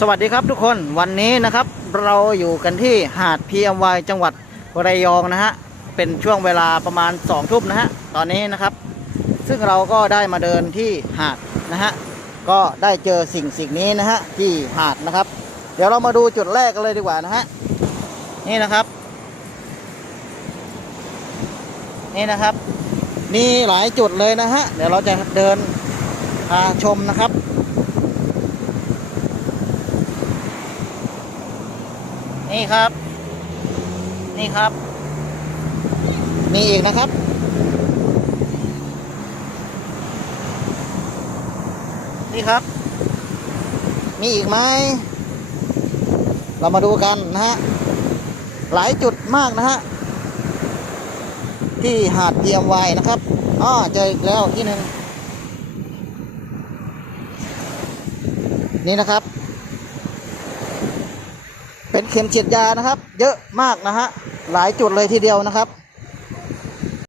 สวัสดีครับทุกคนวันนี้นะครับเราอยู่กันที่หาด PMY จังหวัดระยองนะฮะเป็นช่วงเวลาประมาณ2ทุ่มนะฮะตอนนี้นะครับ ซึ่งเราก็ได้มาเดินที่หาดนะฮะก็ได้เจอสิ่งสิ่งนี้นะฮะที่หาดนะครับ เดี๋ยวเรามาดูจุดแรกกันเลยดีกว่านะฮะนี่นะครับ นี่นะครับมีหลายจุดเลยนะฮะเดี๋ยวเราจะเดินพาชมนะครับ นี่ครับ นี่ครับ มีอีกนะครับ นี่ครับ มีอีกไหม เรามาดูกันนะฮะ หลายจุดมากนะฮะ ที่หาด PMY นะครับอ๋อเจออีกแล้วที่หนึ่งนี่นะครับ เป็นเข็มฉีดยานะครับ เยอะมากนะฮะหลายจุดเลยทีเดียวนะครับ